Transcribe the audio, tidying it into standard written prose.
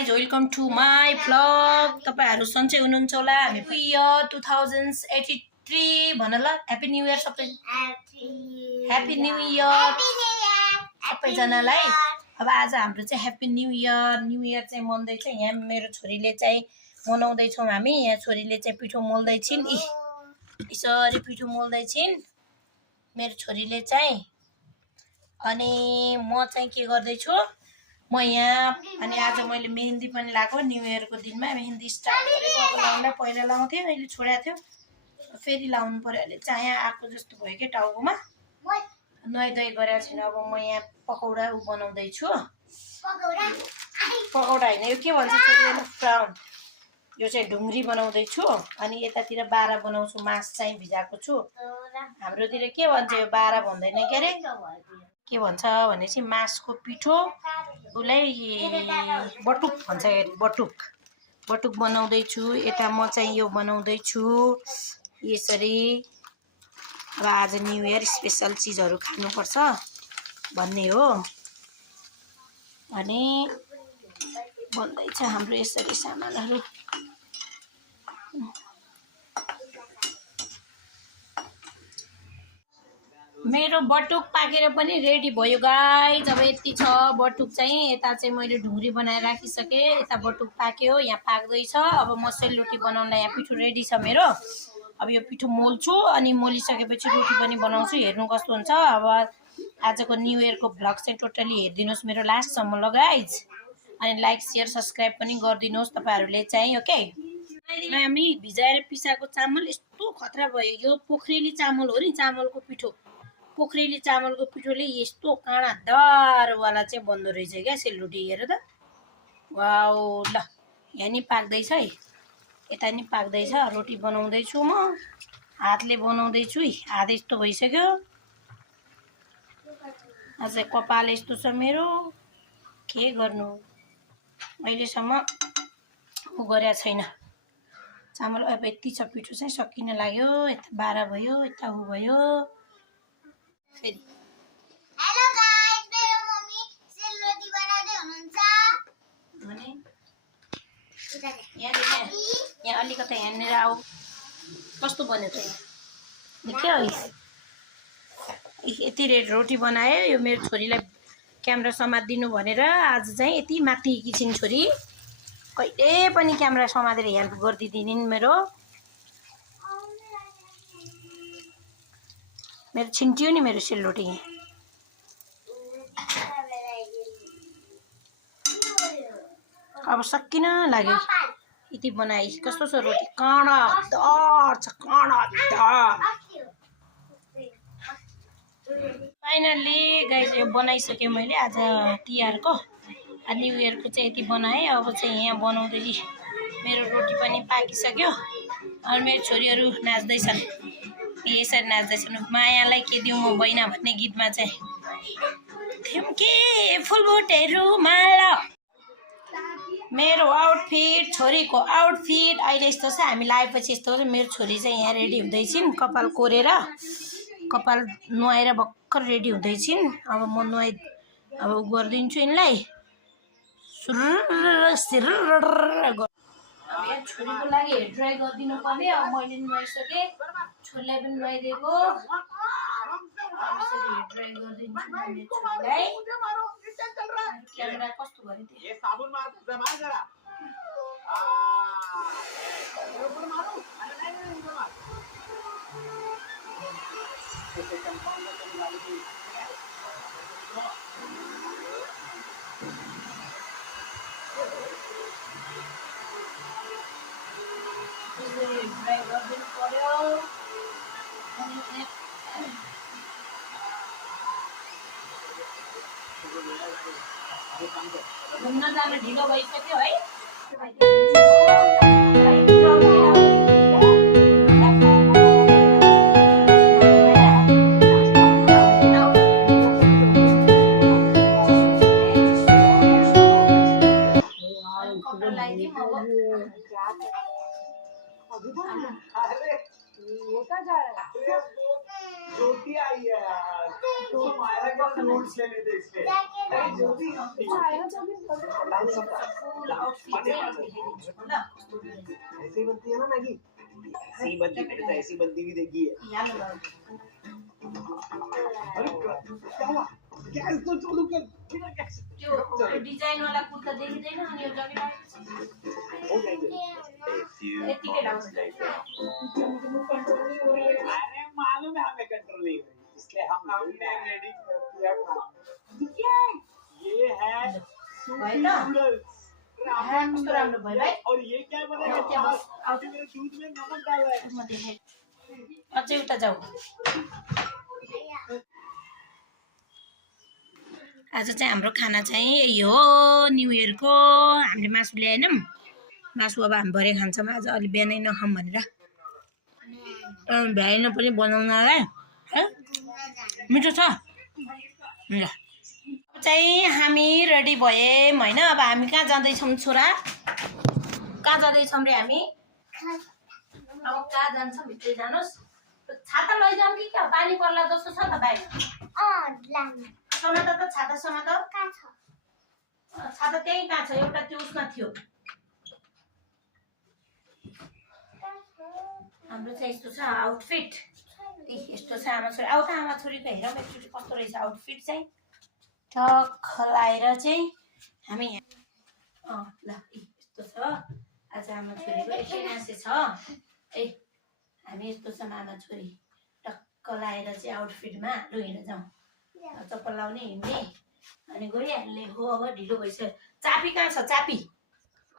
Guys, welcome to my vlog. तपाईहरु सन्चै हुनुहुन्छ होला। हामी इयर 2083 भन ल। ह्यापी न्यू इयर सबै। ह्यापी न्यू इयर सबैजनालाई। अब आज हाम्रो चाहिँ ह्यापी न्यू इयर चाहिँ मनाउँदै छ। यहाँ मेरो छोरीले चाहिँ मनाउँदै छौं हामी। यहाँ छोरीले चाहिँ पिठो मोल्दै छिन्। यसरी पिठो मोल्दै छिन् मेरो छोरीले चाहिँ। अनि म चाहिँ के गर्दै छु, म यहाँ अनि आज मैले मेहन्दी पनि लगाएको। न्यू इयरको दिनमा मेहन्दी स्टार्ट गरेको। अब लाउनलाई पहिला लाउँथे, अहिले छोडेको थियो, फेरि लाउनु पर्यो। अहिले चाया आएको जस्तो भयो के टाउकोमा। नुहाइधुवाइ गरेको छैन। अब म यहाँ पकौडा बनाउँदै छु। पकौडा हैन, यो के भन्छ फ्राउन। यो चाहिँ ढुङ्ग्री बनाउँदै छु। अनि यतातिर बारा बनाउँछु, मास चाहिँ भिजाएको छु। हाम्रोतिर के भन्छ यो बारा भन्दैन के अरे, के भन्छ भनेपछि मासको पिठो, उसलाई बटुक भन्छ अरे, बटुक बनाउँदै छु। यता म चाहिँ यो बनाउँदै छु यसरी। अब आज न्यू इयर स्पेशल चीजहरु खानुपर्छ भन्ने हो। अनि बन्दैछ हाम्रो यसरी सामानहरु। मेरो बटुक पाकेर पनि रेडी भयो गाइज। अब यति छ बटुक चाहिँ। यता चाहिँ मैले ढुङ्ग्री बनाएर राखिसके। यता बटुक पाक्यो, यहाँ पाक्दै छ। अब म सेलरोटी बनाउनलाई यहाँ पिठो रेडी छ मेरो। अब यो पिठो मोल्छु अनि मोलिसकेपछि रोटी पनि बनाउँछु। हेर्नु कस्तो हुन्छ। अब आजको न्यू इयरको भ्लग चाहिँ टोटली हेरिदिनुस् मेरो लास्टसम्म ल गाइज। अनि लाइक शेयर सब्स्क्राइब पनि गरिदिनुस् तपाईहरुले चाहिँ। ओके, हामी भिजाएर पिसाको चामल यस्तो खतरा भयो। यो पोखरेली चामल हो नि, चामलको पिठो। पोखरेली चामलको पिठोले यस्तो काँडादारवाला चाहिँ बन्दो रहेछ क्या सेलरोटी। हेर त, वाउ। ल यहाँ नि पाक्दैछ है, यता नि पाक्दैछ। रोटी बनाउँदैछु म, हातले बनाउँदैछु। आधा यस्तो भइसक्यो। आज कपाल यस्तो छ मेरो, के गर्नु। अहिलेसम्म उ गरेको छैन चामल। अब यति छ पिठो चाहिँ सकिन लाग्यो। यता बारा भयो, यता उ भयो फेरि। हेलो गाइस, मेरो मम्मी सेलरोटी बनाउँदै हुनुहुन्छ भने यहाँ अलिकति हेर्नेर आऊ। कस्तो बन्यो त निकै हो। यति रोटी बनायो। यो मेरो छोरीलाई क्यामेरा समात्दिनु भनेर आज चाहिँ यति माथि किछिन् छोरी। कहिले पनि क्यामेरा समातेर हेल्प गरिदिदिन् मेरो छिन्टियो नि मेरो सेलरोटी। अब सकिन लाग्यो। यति बनाए कस्तो छ रोटी, काँडादार छ, काँडादार। फाइनल्ली गाइस यो बनाइसकेँ मैले आज तिहारको। न्यू इयरको चाहिँ यति बनाएँ। अब चाहिँ यहाँ बनाउँदै मेरो रोटी पनि पाकिसक्यो। अनि मेरो छोरीहरू नाच्दैछन्, यसरी नाच्दैछन्। मायालाई के दिउँ म बहिना भन्ने गीतमा चाहिँ थिम्के फुलबुटेहरू माला। मेरो आउटफिट, छोरीको आउटफिट अहिले यस्तो छ। हामी लाएपछि यस्तो हो। मेरो छोरी चाहिँ यहाँ रेडी हुँदैछिन्, कपाल कोरेर, कपाल नुहाएर भर्खर रेडी हुँदैछिन्। अब म अब गरिदिन्छु यिनलाई। छोरीको लागि हेयर ड्राई गरिदिनु पर्ने। अब मैले नुहाइसकेँ, छोरीलाई पनि नुहाइदिएको। हेयर ड्राई गरिदिन्छु मेरो छोरीलाई। क्यामेरा कस्तो गरे त्यो ड्राई गरिदिनु पर्यो। घुम्न जान ढिलो भइसक्यो है। वो कहाँ जा रहा है? ज्योति आई है यार, तो मायरा के नोट्स ले लेते इसके। अरे ज्योति आएगा तो भी फुल आउटफिट चाहिँ देखाइदिन्छु ल कस्तो रहेछ। ऐसी बनती है ना मैगी, ऐसी बनती मैंने तो ऐसी बनती भी देखी है। यहाँ ल अरे क्या हुआ? क्या इसको चालू कर बिना कैसे त्यो डिजाइन वाला कुर्ता देखिँदैन अनि यो जगिरहेको छ हो जाएंगे। यतिकै डाउन अरे मालूम है हमें कंट्रोल नहीं हुई, इसलिए हमने रेडी कर दिया काम। ये है भयो त नूडल्स कस्तो राम्रो भयो है और ये क्या बनेगा? और क्या बस आपने मेरे दूध में नमक डाला है। म देखाइ अझै उता जाऊ। आज चाहिँ हाम्रो खाना चाहिँ यही हो न्यु इयरको। हामीले मासु ल्याएनौँ, मासु अब हामी भरे खान्छौँ। आज अलि बिहानै नखाऊँ भनेर भ्याएन पनि बनाउनलाई है। मिठो छ ल। अब चाहिँ हामी रेडी भयौँ होइन। अब हामी कहाँ जाँदैछौँ छोरा? कहाँ जाँदैछौँ रे हामी? अब कहाँ जान्छौँ भित्रै जानुहोस्। छाता लैजाउँ कि क्या? पानी पर्ला जस्तो छ त बाहिर। समात त छाता समात। छाता त्यहीँ कहाँ छ? एउटा त्यो उसमा थियो। हाम्रो चाहिँ यस्तो छ आउटफिट। यस्तो छ आमा छोरी। आउ त आमा छोरीको हेरौँ एकचोटि कस्तो रहेछ आउटफिट चाहिँ। टक्क लाएर चाहिँ हामी ल यस्तो छ। आज आमा छोरीको यति नासे छ। ए हामी यस्तो छौँ आमा छोरी। टक्क लाएर चाहिँ आउटफिटमा लु हिँड जाउँ। चप्पल लाउने हिँड्ने अनि गइहाल्ने हो। अब ढिलो भइसक्यो। चापी कहाँ छ चापी?